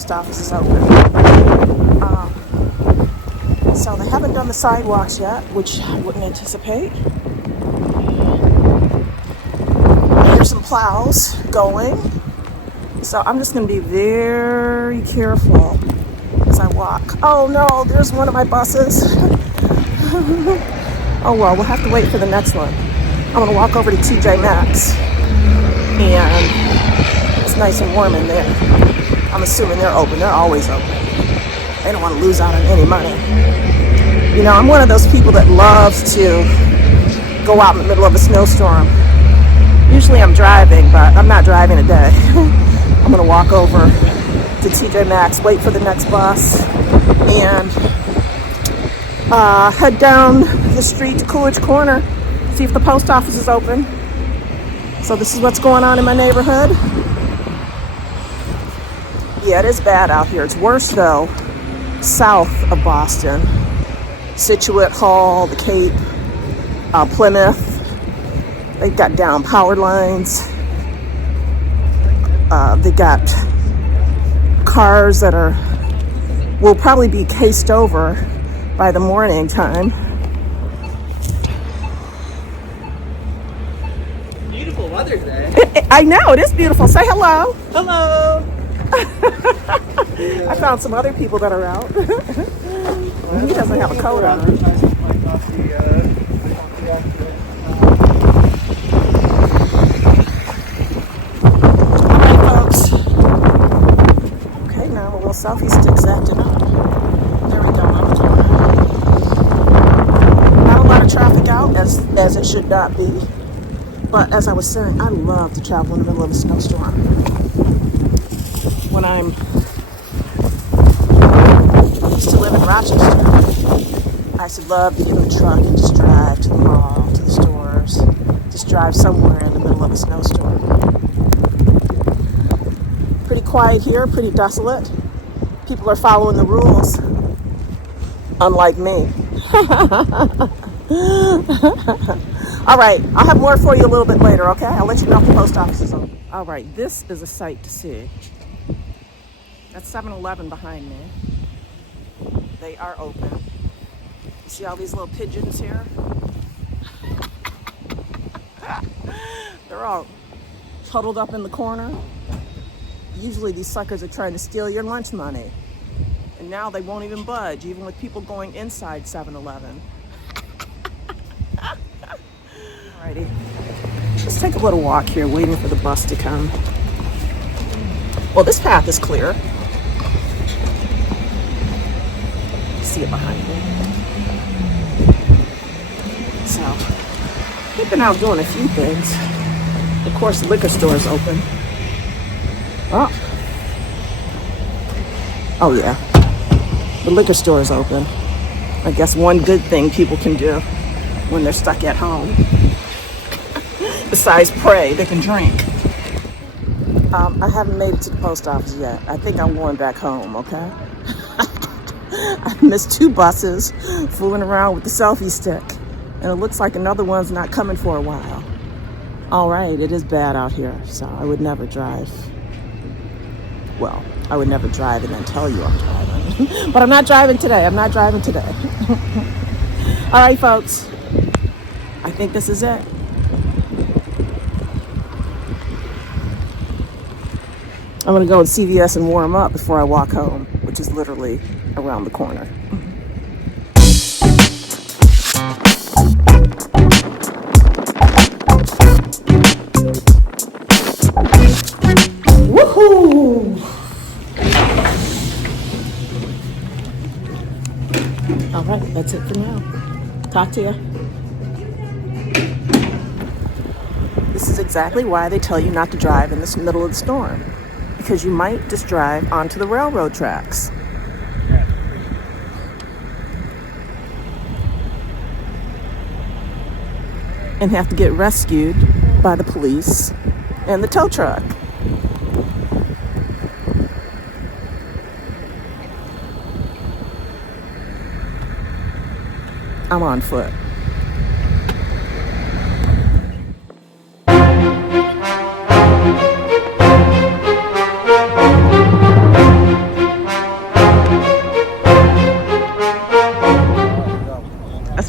post office is open. So they haven't done the sidewalks yet, which I wouldn't anticipate. There's some plows going. So I'm just going to be very careful as I walk. Oh no, there's one of my buses. Oh well, we'll have to wait for the next one. I'm going to walk over to TJ Maxx. And it's nice and warm in there. I'm assuming they're open. They're always open. They don't want to lose out on any money. You know, I'm one of those people that loves to go out in the middle of a snowstorm. Usually I'm driving, but I'm not driving today. I'm going to walk over to TJ Maxx, wait for the next bus, and head down the street to Coolidge Corner, see if the post office is open. So this is what's going on in my neighborhood. Yeah, it is bad out here. It's worse, though, south of Boston. Scituate, Hall, the Cape, Plymouth. They've got down power lines. They got cars that will probably be cased over by the morning time. Beautiful weather today. I know, it is beautiful. Say hello. Hello. I found some other people that are out. He doesn't have a coat on. Alright, folks. Okay, now a little selfie stick's acting up. There we go. Not a lot of traffic out, as it should not be. But as I was saying, I love to travel in the middle of a snowstorm. When I used to live in Rochester, I used to love to get in the truck and just drive to the mall, to the stores, just drive somewhere in the middle of a snowstorm. Pretty quiet here, pretty desolate. People are following the rules, unlike me. All right, I'll have more for you a little bit later, okay? I'll let you know if the post office is open. All right, this is a sight to see. That's 7-Eleven behind me. They are open. You see all these little pigeons here? They're all huddled up in the corner. Usually these suckers are trying to steal your lunch money. And now they won't even budge, even with people going inside 7-Eleven. Alrighty. Let's take a little walk here, waiting for the bus to come. Well, this path is clear. See it behind me. So, we've been out doing a few things. Of course, the liquor store is open. Oh yeah, the liquor store is open. I guess one good thing people can do when they're stuck at home, besides pray, they can drink. I haven't made it to the post office yet. I think I'm going back home, okay? I missed 2 buses fooling around with the selfie stick, and it looks like another one's not coming for a while. All right, it is bad out here, so I would never drive. Well, I would never drive and then tell you I'm driving. But I'm not driving today. I'm not driving today. All right, folks. I think this is it. I'm going to go to CVS and warm up before I walk home, which is literally around the corner. Woohoo! All right, that's it for now. Talk to you. This is exactly why they tell you not to drive in the middle of the storm, because you might just drive onto the railroad tracks. And have to get rescued by the police and the tow truck. I'm on foot.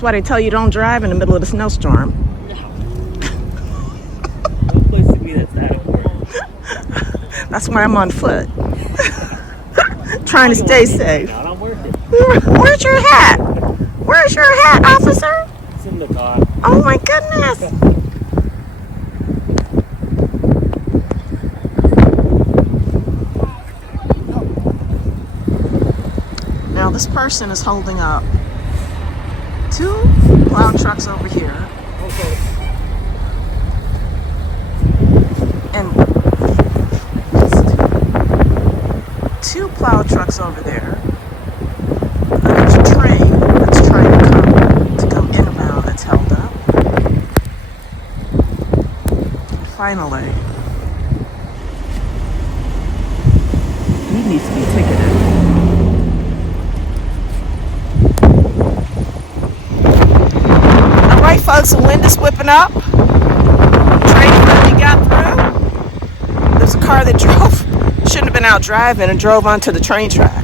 That's why they tell you don't drive in the middle of the snowstorm. No place to be that's that important. That's why I'm on foot. Trying to stay safe. I'm working. Where's your hat? Where's your hat, officer? It's in the car. Oh my goodness. Now this person is holding up 2 plow trucks over here and 2 plow trucks over there. There's a train that's trying to come inbound that's held up. And finally, he needs to be ticketed. All right, folks, the wind is whipping up. Train finally got through. There's a car that shouldn't have been out driving and drove onto the train track.